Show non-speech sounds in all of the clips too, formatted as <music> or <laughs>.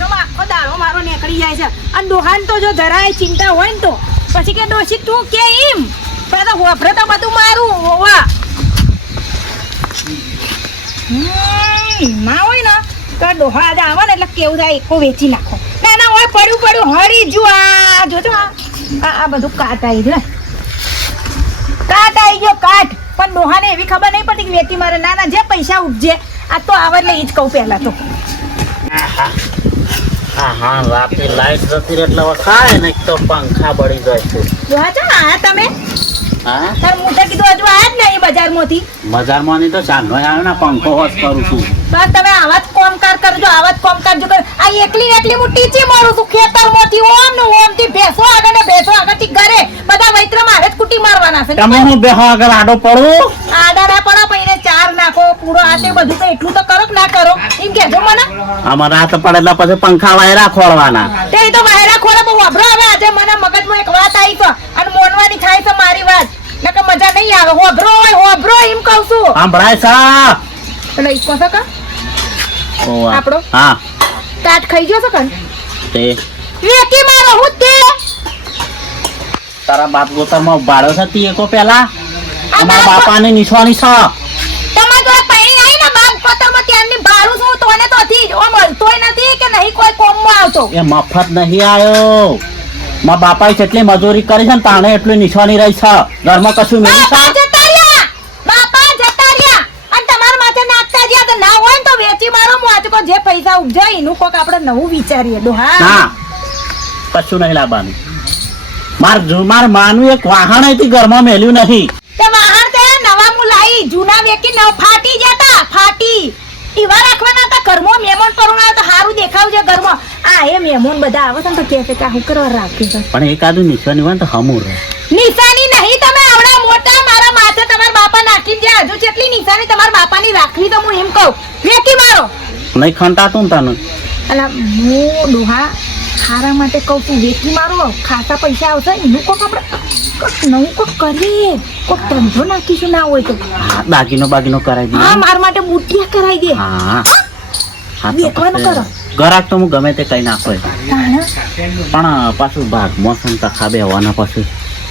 ટેન્શનમાં આખો મારો નીકળી જાય છે. અને ડોહાન તો જો જરાય ચિંતા હોય ને તો. પછી કે ડોશી, તું કે એમ? પણ તો હોભરે તો બધું મારું, હોવા. ના હોય ને, તો ડોહા આજે આવે ને એટલે કેવું થાય, એકો વેચી નાખો. ના ના હોય પડ્યું પડ્યું, હરી જો આ જોજો આ- આ બધું કાટ આવી ગયું કાટ આવી ગયો, કાટ. પણ ડોહાને એવી ખબર નહીં પડતી કે વેચી મારે. ના ના, જે પૈસા ઉપજે, આ તો આવે એટલે એ જ કહું પહેલાં તો. હા હા, રાતે લાઈટ જતી રહે એટલે ખાય ને તો પંખા બળી જાય છે. ડોહા ચાલ આ તમે? હા? તાર મુઠે કીધું હજુ આયા જ નહીં બજારમાંથી. બજારમાં નહીં તો ચાંદનો આવ્યો ને પંખો હોશ કરું છું. બસ તમે આવા જ કોમકાર કરજો આવા જ કોમકાર જો આ એકલી ને એકલી હું ટીચી મારું છું ખેતરમાંથી ઓમ ને ઓમથી ભેંસો આગળ ને ભેંસો આગળથી ઘરે. બધા વૈત્ર મારે જ કુટી મારવાના છે. તમે હું બેહો આગળ આડો પડું? આડા ના પડો પઈને ચાર નાખો પૂરો આ તે બધું તો એટલું તો કરો કે ના કરો. એમ કેજો મને. અમારા હાથ પડે એટલે પછી પંખા વાયરા ખોળવાના. તે તો વાયરા ખોળે બહુ હવે આજે મને મગજમાં એક વાત આવી તો અને મોનવાની થાય છે મારી વાત નકર નહીં આવે હોભરો હોય હોભરો એમ કહું છું. સાંભળાય સા એટલે ઈકો છે કે. આપણો? હા. કાટ ખાઈ ગયો છે કન? તે. વેકી મારો હું તે. તારા બાપ ગોતરમાં ભાડો થતી એકો પેલા? અમારા બાપ- બાપાની નિશાની છે. તમાર તો પૈણી આઈ ને બાપ કોતરમાં ત્યાંની ભાડું છું તોને તો થી. ઓ મળતોય નથી કે નહીં કોઈ કોમમાં આવતો. એ મફત નહીં આવ્યો મા બાપાએ જેટલી મજૂરી કરી છે ને તાણે એટલી નિશાની રહી છે. ઘરમાં કશું નહીં બાપા છે જતા રહ્યા બાપા જતા રહ્યા અને તમારા માથે નાખતા જ્યાં તો ના હોય ને તો મારો જે પૈસા ઉપજાય એનું કોક આપણે નવું વિચારીએ. દો હા. કશું નહીં લાવવાનું. માર માર માનું એક વાહણ હતી ઘરમાં મેલ્યું નહીં. તે વાહણ તે નવા મુલાઈ જૂના વેકી નવ ફાટી જતા ફાટી. ઈવા રાખવાના હતા ઘરમાં મહેમાન પરુણા તો હારું દેખાવજે ઘરમાં. આ એ મહેમાન બધા આવે છે તો કે છે કે હું કરવા રાખી છે. પણ એકાદું નિશાની હોય તો હમુર નિશાની નહીં તમે આવડા મોટા મારા માથે તમારા બાપા નાખી દે હજુ જેટલી નિશાની તમારા બાપાની રાખવી તો હું એમ કહું. વેકી મારો. નહીં ખંટાતું ને તને? અલા હું ડોહા ખારા માટે કહું છું વેચી મારો ખાસા પૈસા આવશે એનું કોક આપણે નવું કોક કરીએ. કોક ધંધો નાખીશું ના હોય તો. હા બાકીનો બાગીનો કરાવી હા માર માટે બુટિયા કરાવી દે. હા. હા તો વેકવાનું કરો. ગરાક તો હું ગમે તે કઈ નાખો પણ પાછું ભાગ મોસમ તો ખાબે હોવાના પછી.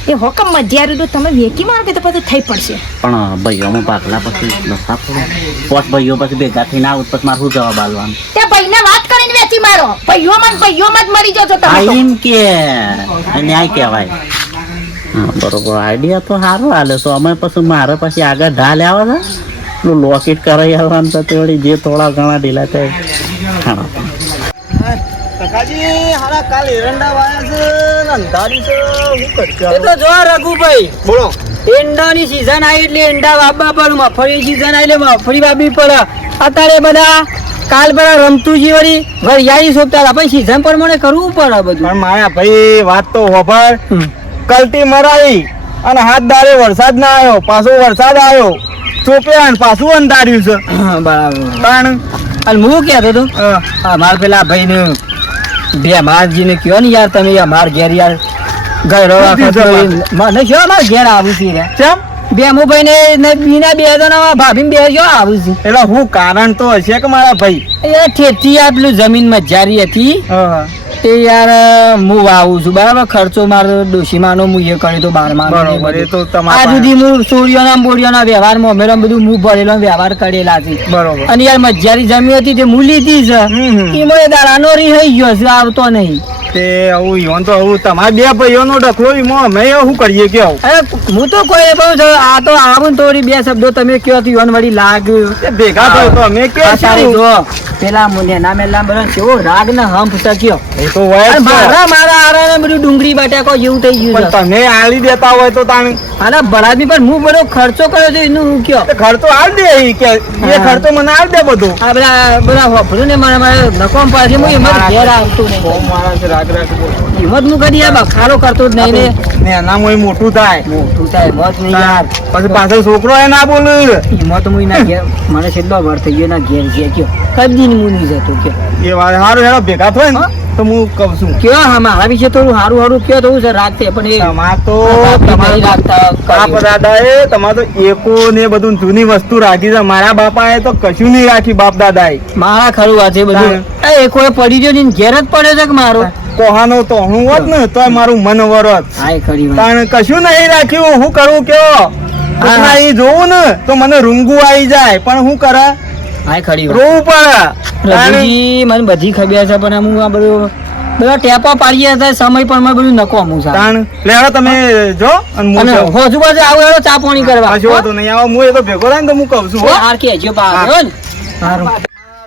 એ હોકમ મધ્યારું તો તમે વેકી મારો કે તો પછી થઈ પડશે? પણ ભાઈઓમાં પાકલા પછી નફા પડે પોત ભાઈઓ પછી ભેગા થઈને આવું પછી મારે શું જવાબ આલવાનું? તે ભાઈને વાત કરીને વેચી મારો. ભાઈઓમાં ભાઈઓ માં જ મરી જજો તમે. એમ કે ન્યાય કહેવાય. બરોબર. આઈડિયા તો સારો હાલે તો અમે પછી મારે પછી આગળ ઢાલ આવે છે? લોકેટ કરાવી આવવાનું તો જે થોડા ઘણા ઢીલા થાય. હા. કાકાજી હારા કાલ એરંડા વાયા છે અંધારી છે. હું કરશે એ તો જો રઘુભાઈ બોલો. એંડાની સીઝન આવી એટલે એંડા વાવવા પડે મગફળી સીઝન આવી એટલે મગફળી વાવવી પડે અત્યારે બધા કાલ બધા રમતુજી વળી વરિયાળી સોંપતા પછી સીઝન પ્રમાણે કરવું પડે બધું. પણ માયા ભાઈ વાત તો હોભર. કલટી મરાઈ અને હાથ દારે વરસાદ ના આવ્યો. પાછો વરસાદ આવ્યો. ચોપ્યા ને પાછું અંધાર્યું છે. બરાબર. પણ અને હું કહેતો હતો મારા પેલા ભાઈને બે અમારજીને કયો ને યાર તમે માર ઘેર યાર. ગયરો મને કયો માર ઘેર આવું છે રે. કેમ? બે મુ ભાઈ ને બીના બે જણા ભાભી બે જો આવું છે. એટલે હું કારણ તો હશે કે મારા ભાઈ? એ ઠેઠી આટલું જમીનમાં જારી હતી. હા, તે યાર હું વાવું છું. બરાબર? ખર્ચો મારો ડોશીમાનો હું એ કર્યો તો બારમાં બરોબર એ તો આ તમારા સુધી હું સોળીઓના બોડીઓના વ્યવહારમાં અમે બધું હું ભરેલો વ્યવહાર કરેલા છે. બરોબર. અને યાર મજારી જમી હતી તે હું લીધી છે. એમાં રી દાડાનો રહી ગયો છે આવતો નહીં. તે આવું ઈવન તો આવું તમારે બે ભાઈઓનો ડખલો ઈમો અમે શું કરીએ કે આવું? અરે હું તો કોઈ પણ છું આ તો આવું થોડી બે શબ્દો તમે કયો તો યોન વળી લાગ્યું ભેગા થયો તો અમે કે પેલા મુને ના મેલા બધો કેવો રાગ ને હમ સક્યો એ તો જ મારા મારા આરાને બધું ડુંગળી બટાકો જેવું થઈ ગયું પણ તમે આલી દેતા હોય તો તાણી. આના બળાદમી પણ હું બધો ખર્ચો કર્યો છે એનું હું કયો? ખર્ચો આલ દે ઈ કે એ ખર્ચો મને આલ દે બધું. આ બધા બધા હોફળું ને મારા મારે નકોમ પાસે હું એમાં ઘેર આવતું નહીં. બહુ હિંમતનું કરી આ બખારો કરતો જ નહીં ને. એના એનામાં મોટું થાય. મોટું થાય બસ નહીં યાર. પછી પાછળ છોકરો એ ના બોલે. હિંમત હું ના ઘેર મને છેલ્લો વાર થઈ ગયો ના ઘેર છે કયો કદી હું નહીં જતો કે એ વાત સારું હેડો ભેગા થાય ને તો હું કહું છું. કયો હા મારા વિશે થોડું સારું સારું કયો તો છે રાખતે પણ એ તમાર તો તમારી બાપ દાદા એ તમારે તો એકો ને બધું જૂની વસ્તુ રાખી છે. મારા બાપા એ તો કશું નહીં રાખી બાપ દાદા એ મારા ખરું વાત છે બધું. એકો પડી ગયો ને ઘેર જ પડે છે કે મારો? કોહાનો તો હું હોત ને તો મારું મન વરત એ પણ કશું નહીં રાખ્યું હું કરું કયો? ઈ જોવું ને તો મને રૂંગું આવી જાય પણ હું કરે? હાય એ ખરી રોવું પડે. રઘુજી મને બધી ખબર છે પણ હું આ બધું બધા ટેપા પાડીએ હતા સમય પણ મેં બધું નકો અમુક તાણ લે હવે તમે જો અને. હોજુ બાજુ આવો એનો ચા પાણી કરવા. હજુ તો નહીં આવો હું એ તો ભેગો થાય ને તો હું કહું છું. હાર કે જો બા.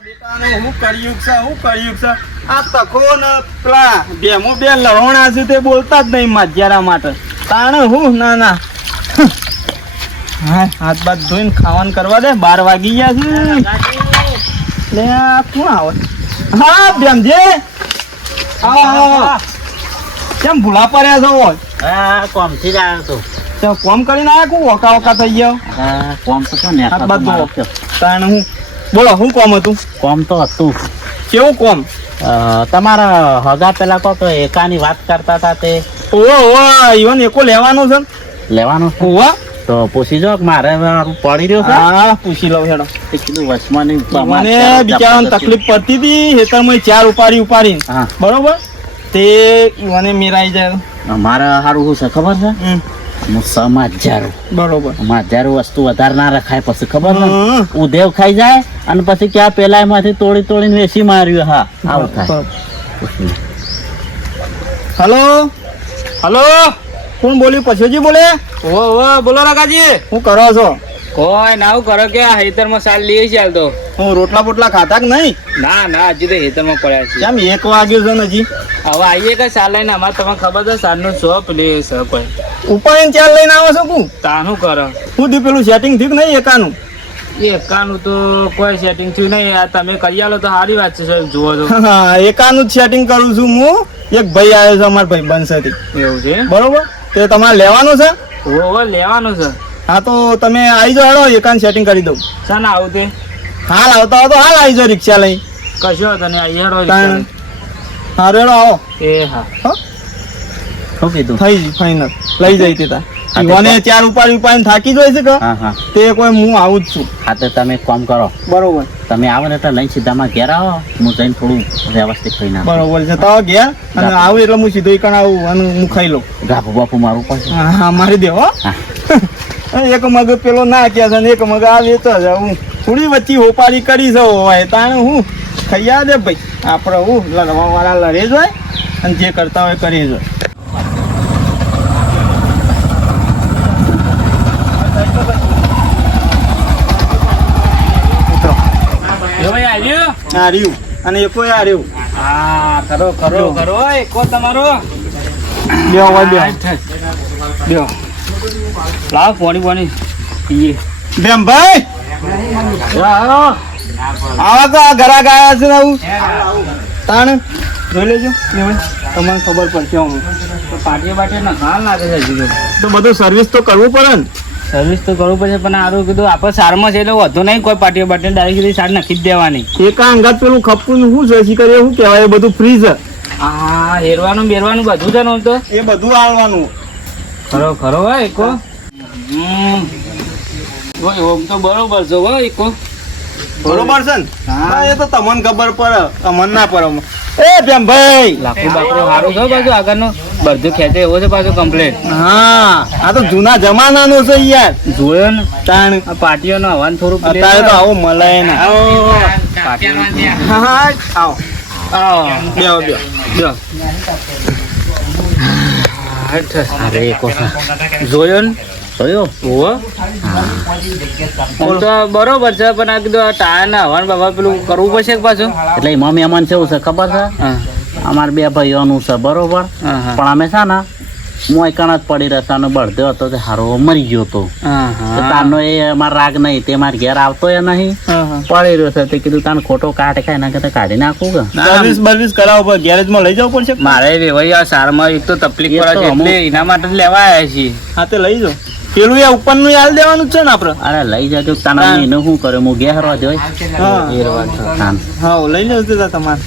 બેટાનું હું કળિયુગ છે હું કળિયુગ છે. આ તકો ને પેલા. બેમો બે લવણા છે તે બોલતા જ નહીં માધ્યારા માટે. તાણે હું? ના ના. હા હાથ બાથ ધોઈને ખાવાનું કરવા દે. બાર વાગી ગયા છે. લે કોણ આવે? હા બેમજે આવો આવો કેમ ભૂલા પડ્યા છો? હા કોમથી જ આવ્યો તો કોમ કરીને આયા કુ વકા વકા થઈ ગયો? હા કોમ તો શું ને હું? બોલો હું કોમ હતું? કોમ તો હતું. કેવું કોમ? તમારા હગા પેલા કોક એકાની વાત કરતા હતા તે? ઓવો ઓવો ઈવન એકો લેવાનો છે ને? લેવાનું છે? ઓવા તો પૂછી જો મારે પડી રહ્યો છે? હા પૂછી લઉં હેડો. તે કીધું વચમાંની મને બિચારાને તકલીફ પડતી હતી હેતરમાં ચાર ઉપાડી ઉપાડી હા. બરોબર? તે મને મેરાઈ જાય. મારે સારું શું છે ખબર છે? સમાજ બરોબર. માજારું વસ્તુ વધારે ના રખાય પછી ખબર ને. ઉદેવ ખાઈ જાય અને પછી ક્યાં પેલા એમાંથી તોડી તોડીને વેસી માર્યું. હા આવું થાય. હલો? હલો? કોણ બોલ્યું? પછોજી બોલે? ઓ ઓ બોલો રાકાજી હું કરો છો? કોઈ નાવ કરો કે હેતરમાં સાલ લઈએ છે હાલ તો. હું રોટલા બોટલા ખાતા કે નહીં? ના ના હજી તો હેતરમાં પડ્યા છે. કેમ એક વાગ્યો છે ને હજી? હવે આવીએ કે સાલ લઈને? અમારે તમને ખબર છે સાલનું લે છે કોઈ. એમ ચાલ લઈને આવો છો કું તાનું કરો. હું દી પેલું સેટિંગ થયું નહીં એકાનું? એકાનું તો કોઈ સેટિંગ થયું નહીં. આ તમે કરી આલો તો સારી વાત છે સાહેબ જુઓ તો. હા એકાનું જ સેટિંગ કરું છું હું. એક ભાઈ આવ્યો છે અમારા ભાઈ બંસથી એવું છે? બરોબર? તે તમારે લેવાનું છે? ઓવર લેવાનું છે. હા તો તમે આવી જાઓ હેડો એકાન સેટિંગ કરી દઉં. શાને આવું તે હાલ આવતા હો તો હાલ આવી જાઓ રિક્ષા લઈ કશો તને આવી હેડો તાણ. હા રેડો આવો. એ હા. શું કીધું? થઈ ફાઈનલ લઈ જઈ તે મને ચાર ઉપાડી ઉપાડીને થાકી જોઈ છે કે? હા હા. તે કોઈ હું આવું જ છું. હા તો તમે એક કામ કરો. બરોબર. તમે આવો ને તો લઈ સીધામાં ઘેર આવો. હું જઈને થોડું વ્યવસ્થિત થઈને નાખું. બરોબર છે તો ઘેર. અને આવું એટલે હું સીધો કણ આવું અને હું ખાઈ લઉં. ગાફું બાપુ મારું પડશે. હા હા મારી દેવો. <laughs> એક મગ પેલો નાખ્યા છે ને એક મગ આ વેચો છે. હું થોડી વચ્ચે હોપારી કરી છે હોય તાણે હું ખૈયા દે ભાઈ. આપણે હું લડવા વાળા લડે જ હોય અને જે કરતા હોય કરી જ હોય. આ અને એકો આ રહ્યું. હા કરો કરો કરો એકો તમારો? બે બે. લાવ પાણી પાણી. પીએ. બેમ ભાઈ આવા તો આ ઘરા ગયા છે આવું. તાણ જોઈ લેજો. તમને ખબર પડશે હું પાટીએ બાટીએ ના ખાલ લાગે છે તો. બધું સર્વિસ તો કરવું પડે ને. સર્વિસ તો કરવું પડશે પણ આરું કીધું આપણે સારમાં છે એટલે વધુ નહીં કોઈ પાટીઓ બાટીઓ ડાયરેક્ટ સાર નાખી જ દેવાની. એકા અંગત પેલું ખપવું શું છે? શી કરીએ શું કહેવાય? બધું ફ્રી છે. હા હેરવાનું બેરવાનું બધું છે ને તો. એ બધું આવવાનું ખરો ખરો હોય એકો? ઓમ તો બરોબર છે હો એકો. બરોબર છે ને? હા. એ તો તમને ખબર પડે તમને ના પડે. એ બેમ ભાઈ! લાકડું બાકડું સારું છે પાછું આગળનો? બધું ખેંચે એવો છે પાછું કમ્પ્લેટ હા આ તો જૂના જમાનાનું છે યાર. જોયો ને? તાણ. આ પાટીઓનો હવાન થોડું અત્યારે તો આવો મળે ને. હા હા આવો. આવો. બેહો બેહો લ્યો. અરે જોયો ને? જોયો? તો બરોબર છે પણ આ કીધું આ ટાયરના હવાન બાબા પેલું કરવું પડશે પાછું? એટલે એમાં મહેમાન છે એવું છે ખબર છે? અમારે બે ભાઈઓનું છે બરોબર. પણ અમે છે ને હું એકાણા જ પડી રહેતા અને બળદો હતો તે હારો મરી ગયો હતો તાનો તારનો એ અમારો રાગ નહીં તે મારા ઘેર આવતો એ નહીં પડી રહ્યો છે. તે કીધું તાને ખોટો કાટ ખાય ના કરતા કાઢી નાખું કે? સર્વિસ બર્વિસ કરાવો પર ગેરેજમાં લઈ જવું પડશે? મારે રેવાઈ આ સારમાં એક તો તકલીફ પડે છે એટલે એના માટે લેવા આવ્યા છીએ. હા તે લઈ જાઓ પેલું એ ઉપરનું હાલ દેવાનું જ છે ને આપણે અરે લઈ જજો તાના. એને શું કરે હું ઘેર જોઈ. હા. એ રવા હા લઈ તે તમારે.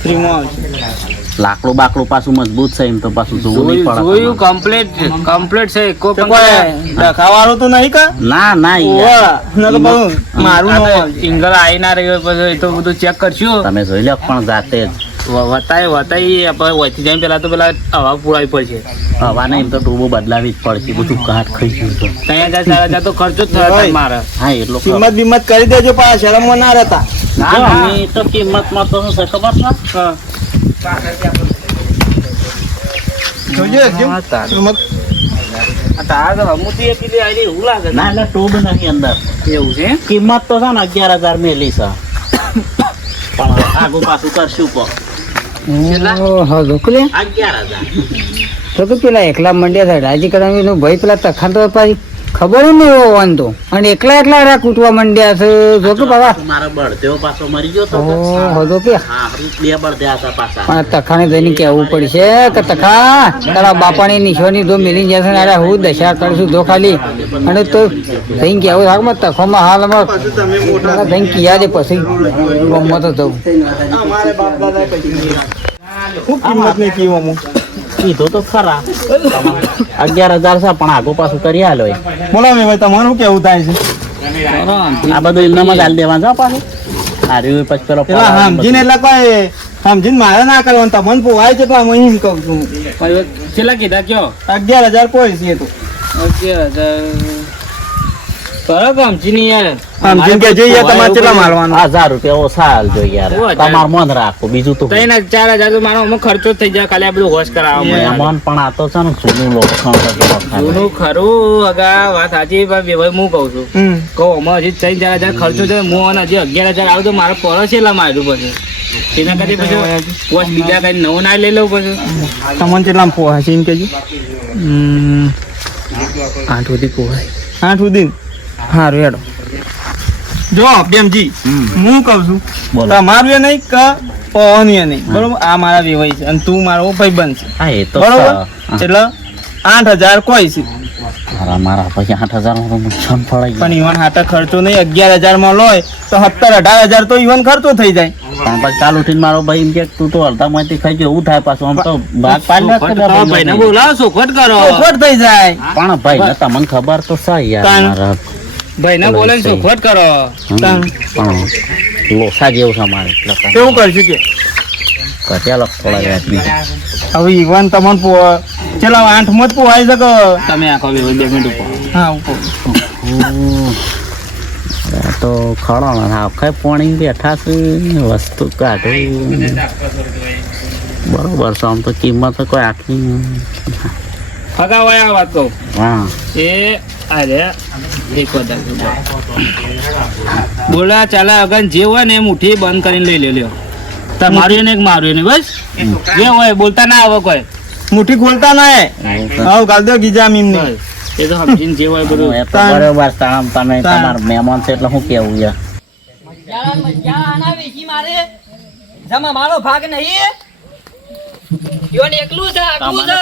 ફ્રીમાં આવશે લાકડું બાકડું પાછું મજબૂત છે એમ તો પાછું જોવું નહીં પડે જોયું કમ્પ્લીટ કમ્પ્લીટ છે કોઈ પણ કોઈ ડખાવાળું તો નહીં કા? ના ના યાર. તો મારું સિંગલ આઈ ના રહ્યો પછી એ તો બધું ચેક કરશું. તમે જોઈ લો પણ જાતે જ. વતાય વતાય આપણે વચ્ચે જઈને પેલા તો પેલા હવા પુરાવી પડશે. હવા એમ તો ટૂબો બદલાવી જ પડશે બધું ઘાટ ખાઈ ગયું તો. ત્યાં હજાર ચાર હજાર તો ખર્ચો જ થયો મારે હા એટલો. કિંમત બિંમત કરી દેજો પાછા શરમમાં ના રહેતા. ના અમે તો કિંમતમાં તો શું છે ખબર છે. કિંમત આ તો છે. કિંમત તો છે ને અગિયાર હજાર મેલી છે. પણ આગુ પાછું કરશું જોકલે અગિયાર હજાર. પેલા એકલા મંડ્યા થાય. રાજી કરવાનું ભાઈ પેલા તખાન તો પાછી. ખબર નહીં હોવાનું તો અને એકલા એકલા રા કૂટવા માંડ્યા છે. જો કે બાબા. મારા બળદેવ પાછો મરી ગયો તો ઓહો જો કે. હા બે બળદે હતા પાછા. પણ તખાને જઈને કહેવું પડશે કે તખા તારા બાપાની નિશાની જો મિલી જશે ને અરે હું દશા કરશું જો ખાલી. અને તો જઈને કહેવું થાકમાં તખોમાં હાલમાં પાછું તમે મોટા જઈને કિયા દે પછી. ગમમાં તો જવું. ખૂબ કિંમત નહીં કીધું તો ખરા. અગિયાર હજાર છે પણ આગુ પાછું કરી આલો. બોલો મેં ભાઈ તમારું કેવું થાય છે? આ બધું જ હાલ દેવાનું છે પાછું. આ પછી પેલો સમજીને એટલે કોઈ સમજીને મારે ના કરવાનું તમને પોવાય છે પણ હું એમ કહું છું? કેટલા કીધા કયો? અગિયાર હજાર કોઈ છે તો. અગિયાર હજાર બરાબર સમજી યાર. સમજીને કે જોઈએ તમારે કેટલા મારવાનું? હજાર રૂપિયા ઓછા હાલજો યાર. ઓ, મન રાખો બીજું તો ત્રણ હજાર તો મારો અમુક ખર્ચો થઈ જાય ખાલી આ બધું હોશ કરાવવા મહેમાન પણ આ તો છે ને જૂનું લોખંડ છે પેલો ખાલી. જૂનું ખરું અગા વાત સાચી પણ ભાઈ હું કહું છું. કહું આમાં હજી ત્રણ ચાર હજાર ખર્ચો છે હું અને હજી અગિયાર હજાર આવ્યો તો મારો પરસ એટલા માર્યું પછી. તેના કરતી પછી પોસ્ટ બીજા કઈ નવું ના લઈ લઉં પછી. તમને કેટલા છે એમ કેજો આઠ સુધી પોહાય. આઠ સુધી? સારું હેડો. જો પ્રેમજી હું કહું છું તમારું એ નહીં કે પવન એ નહીં. બરોબર? આ મારા વેવાઈ છે અને તું મારો ભાઈબંધ છે. બરોબર? એટલે આઠ હજાર કોઈ છે. મારા મારા પછી આઠ હજારનું નુકસાન પડાઈ પણ ઈવન હાટા ખર્ચો નહીં અગિયાર હજારમાં લોય તો સત્તર અઢાર હજાર તો ઈવન ખર્ચો થઈ જાય. પણ પછી કાલ ઉઠીને મારો ભાઈ એમ કે તું તો અડધા માંથી ખાઈ ગયો એવું થાય પાછું. આમ તો ભાગ પાડી થઈ જાય? પણ ભાઈ તમને ખબર તો સહી યાર મારા ભાઈને બોલે સોખવટ કરો. લોસા જેવું છે મારે એટલે કાંઈ. કેવું કરશું કે? લખ થોડા વ્યાજ બીજા હવે ઈવન તમને પો ચલા આઠ મત પોવાય છે કે તમે આખો બે બે મિનિટ ઉપર હા ઉપર તો ખરો ને આખા પોણી બેઠા છે વસ્તુ કાઢી. બરોબર છે આમ તો કિંમત કોઈ આટલી ફગાવાય આ વાત કહું. હા. એ અરે બોલા ચાલા અગન જે હોય ને એ મુઠ્ઠી બંધ કરીને લઈ લ્યો તમારું એને મારું એને બસ? જે હોય બોલતા ના આવે કોઈ. મુઠ્ઠી ખોલતા ના હે? ગાલ દો બીજા મીમ ને એ તો સમજીને જે હોય બધું. એ તો બરોબર તામ તમે તમાર મહેમાન છે એટલે શું કેવું યાર મારો. ભાગ નહીં એકલું છે આખું છે.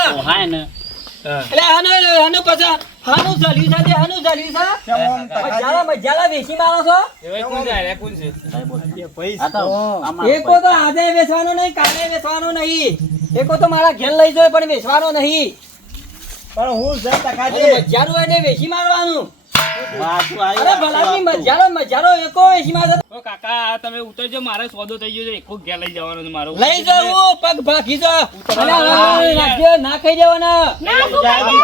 એટલે આનો આનો પાછા હાનું ચાલ્યું છે તે હાનું ચાલ્યું છે. મજાલા મજાલા વેચી મારો છો? આ તો આમાં એકો તો આજે વેચવાનો નહીં કાલે વેચવાનો નહીં. એકો તો મારા ઘેર લઈ જાય પણ વેચવાનો નહીં. પણ હું તકાજી એને વેચી મારવાનું. અરે ભલાની મજારો મજારો એકો વેચી ઓ કાકા તમે ઉતરજો મારે સોદો થઈ ગયો છે. એકો ઘેર લઈ જવાનો છે મારો. લઈ જાવ પગ ભાગી જા રાખજો ના ખાઈ જવાના. ના શું કરી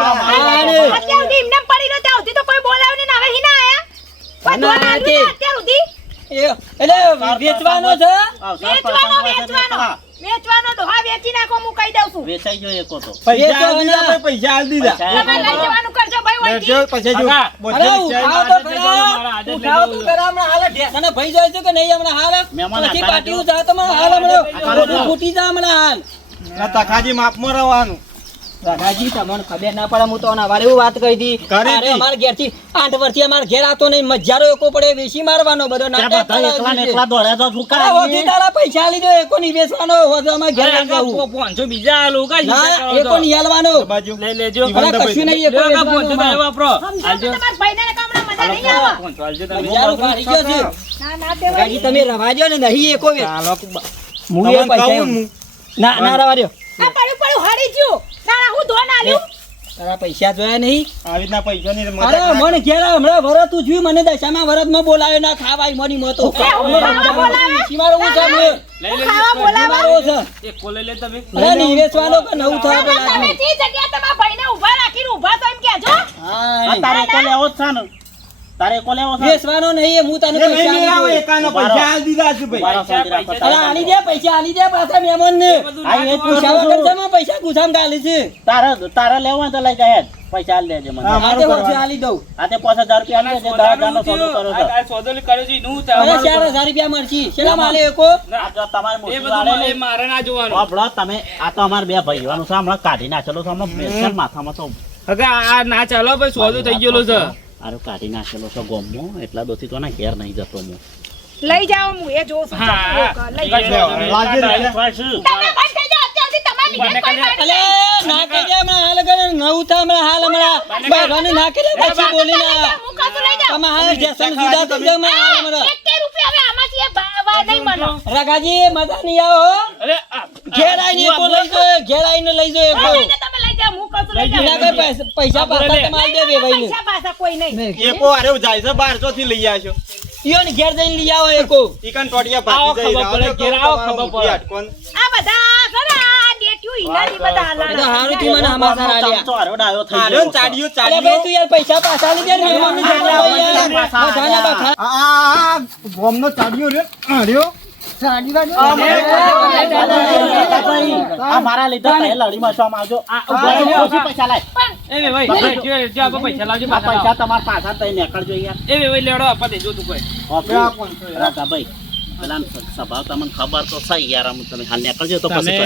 આને. અત્યાર સુધી એમને પડી રહ્યો ત્યાં સુધી તો કોઈ બોલાવીને ના આવે હિના આયા? કોઈ ના, દોડ આવ્યું તે- છે અત્યાર સુધી? એટલે વેચવાનો છે? વેચવાનો વેચવાનો. વેચવાનો. ડોહા વેચી નાખો હું કહી દઉં છું. વેચાઈ ગયો એકો તો. પૈસા દીધા. પૈસા આલ દીધા. તમે લઈ જવાનું કરજો ભાઈ લેજો, પછી જો કાકા, બોધે અરે વિચારી ઉઠાવ તો ખરા. ઉઠાવ તો ખરા, હમણાં હાલે ઢેસાને ભઈ જાય છે કે નહીં હમણાં હાલ? પછી પાટીયું જાય તો. હાલ હમણાં ફૂટી જાય હમણાં હાલ. આ તકાજી માપમાં રહેવાનું દાદાજી, તમને ખબર ના પડે, હું તો આના વારે એવું વાત કરી હતી. અરે, અમાર ઘેરથી આઠ વર્ષથી અમાર ઘેર આવતો નહીં, મજારો એકો પડે, વેસી મારવાનો બધો નાટક એકલા ને એકલા દોડે તો શું કરે? હોથી તારા પૈસા લીધો, એકો નહીં વેચવાનો, હોથી અમાર ઘેર આવો. 500 બીજા આલો કા ના, એકો ની હાલવાનો. બાજુ લઈ અરે, જીવન કશું નહીં, એકો વેચવાનો. સમજો તો તમાર ભાઈને ને કામના મજા નહીં આવે. મજારો ફાડી ગયો છે. ના ના કાકી, તમે રવા દ્યો ને નહીં એકો વે ચાલો હું એ પૈસા કહું ના ના રવા દ્યો. આ પડ્યું પડ્યું હરી ગયું. ના ના હું ધોન આલ્યું? તારા પૈસા જોયા નહીં? આવી રીતના પૈસાની મજાક અરે ના મને ઘેર હમણાં વરત તું જોયું મને દશામાં વરતમાં બોલાવ્યો ના ખાવાય મોની મોતો એ, હું ખાવા બોલાવે? સીમાડો હું છે હમણાં. હું ખાવા બોલાવા? સીમાડો છે. અરે કે નવું થવા તમે તમે. જે તમારા ભાઈને ઊભા રાખીને ઊભા છો એમ કહેજો હા, તારે એકો લેવો છે ને. તારે કો લેવો છે? બેસવાનો નહીં હું તને એ નહીં પૈસા આલી એકાનો પૈસા આલી દીધા છે ભાઈ. અરે આલી દે પૈસા આલી દે પાછા મહેમાનને. હા, એ જ પૂછું પૂછાવા છું. પૈસા ગુસામ ગાલી છે. તારે તારે લેવો તો લઈ જાય પૈસા આલી દેજે મને. હા, આ તે વચ્ચે આલી દઉં. આ તે પાંચ હજાર રૂપિયા આલી દેજે, 10000 નો સોદો કર્યો છે. અરે ચાર હજાર રૂપિયા મળશે શેના માલે એકો? આ જો તમારે મારે ના જોવાનું. બાપડો, તમે આ તો અમાર બે ભાઈઓનું છે હમણાં કાઢી નાખેલો છે હમણાં માથામાં તો ના ચાલો ભાઈ સોદો થઈ ગયેલો છે. આરો કાઢી નાખેલો છે ગોમમાં એટલા દોથી તો ના ઘેર નહીં જતો હું. લઈ જાઓ હું એ જોઉં છું લઈ જાઓ. જાઓ. લાગે છે. તમે બંધ થઈ જાઓ અત્યાર તમારી લીધે કોઈ અલે ના દે હમણાં હાલ કરે નવું થા હમણાં હાલ હમણાં બહેરાને ના કહી દે પછી બોલી ના. હું કશું લઈ જાઉં તમે હાલ જેસન દે હમણાં હાલ હમણાં. એક કે રૂપિયા હવે આમાંથી નહીં રગાજી મજા નહીં આવો. અરે ઘેર આઈને લઈ જાઓ ઘેર આઈને લઈ જાઓ એકો પૈસા- પૈસા પાછા તમારે દે બે ભાઈને પૈસા પાછા કોઈ નહીં એકો હારે જાય છે બારસો થી લઈ આવ્યો ઈયો ને ઘેર જઈને લઈ આવો એકો ઈકન ટોટિયા ભાગી જઈ ખબર પડે, ઘેર આવો ખબર પડે. આ બધા ઘણા આ ડેટ્યું ઈનાથી બધા એ હારું થી મને સમાચાર આલ્યા ચમચો હારો ડાયો થઈ ગયો ને છે. અરે ભાઈ તું યાર પૈસા પાછા લઈ જા ને મહેમાનને જમવા હોય યાર. પાછા બધાને બખા- આ ગોમનો ચાડ્યું રે મારા લીધે લડીમાં શું આવજો આ ઊભા રહો, ઓછી પૈસા લાય એ વે ભાઈ, ભાઈ, જો- જો આપણે પૈસા લાવજો પૈસા તમારા પાછા તઈ નીકળજો યાર એ ભાઈ, લેવડો આપવા દેજો તું કોઈ ઓફિસ ભાઈ સ્વભાવ તમને ખબર તો યાર આમ તમે હાલ નીકળજો તો પછી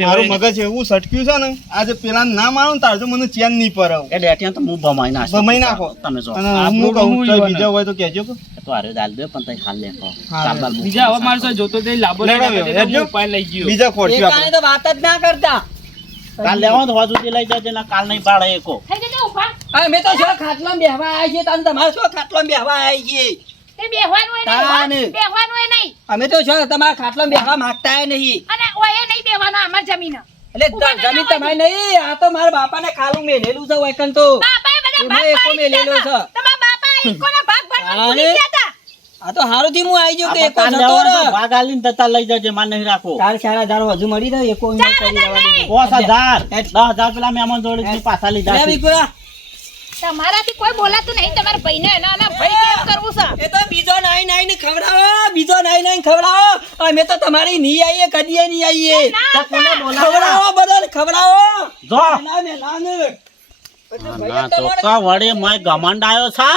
મારું મગજ એવું સટક્યું છે ને આજે પેલા ના મારો ને તારજો મને ચેન નહીં પર એ ડેટિયા તો હું ભમાઈ નાખું. ભમાઈ નાખો. તમે જો હું કહું બીજા હોય તો કહેજો કે તો હારે દાલ દે પણ તઈ હાલ લેખો હા, ચાર બીજા હવે માણસો જોતો તે લાભો લઈ લેવડો, નાખે તે લેવડો. હું ઉપાય લઈ ગયો. બીજા ખોરશું એકાને તો વાત જ ના કરતા. કાલ લેવો તો હોવા સુધી લઈ જજો ને કાલ નહીં પાડે એકો. થઈ જજો ઊભા. અમે તો શું ખાટલામાં બેહવા આવ્યા છીએ તને તમારે શું ખાટલામાં બેહવા આવ્યા છીએ તે બેહવાનું નહીં, બેહવાનું નહીં. અમે તો શું તમારા ખાટલામાં બેહવા માંગતા નહીં. અને ઓય નહીં બેહવાનું અમાર જમીન. એટલે જમીન થઈને નહીં આ તો મારા બાપાને ખાલું મેલેલું છે વૈકન તો. બાપાએ બધા ભાગ પાડી દીધા તમારા બાપા એકોના ભાગ ભરવા ભૂલી ગયા હતા. આ તો હારું થી હું આવી ગયો કે એકો જતો રહે. ભાગ આલીને તતા લઈ જજે માર નહીં રાખો ચાર ચાર હજાર હજુ મળી રહ્યો એકો અહીંયા કરી દેવા નહીં. હજાર. દસ હજાર પેલા મહેમાન જોડે પાછા લીધા લે છે. વિકુરા, તમારાથી કોઈ બોલાતું નહીં તમારા ભાઈને ના ના ભાઈ કેમ કરવું છે? એ તો બીજો નાઈ નાઈ ને ખવડાવો બીજો નાઈ નાઈ ને ખવડાવો અમે તો તમારી નહીં આવીએ કદીએ નહીં ના, ના. ખવડાવો બદલ ખવડાવો. જો. મેલા મેલાને. ના ચોખ્ખા વડે મેં ઘમંડ આવ્યો છે.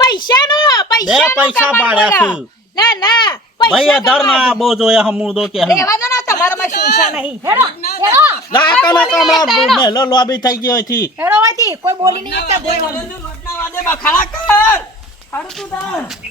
પૈસાનો પૈસા કમાલ પાડ્યા બોલો. ના ના ભાઈ પૈસા ના બો જોયા હમુડો કે હમ. દો ના ને તમારામાં શીશા નહીં હેડો હેડો ના બોલી નહીં કના મેલો લોબી થઈ ગયો હતી હેડો વાતી કોઈ બોલી નહીં ભોય વાળું. લોટના વાદે બખાડા કર હારું તું.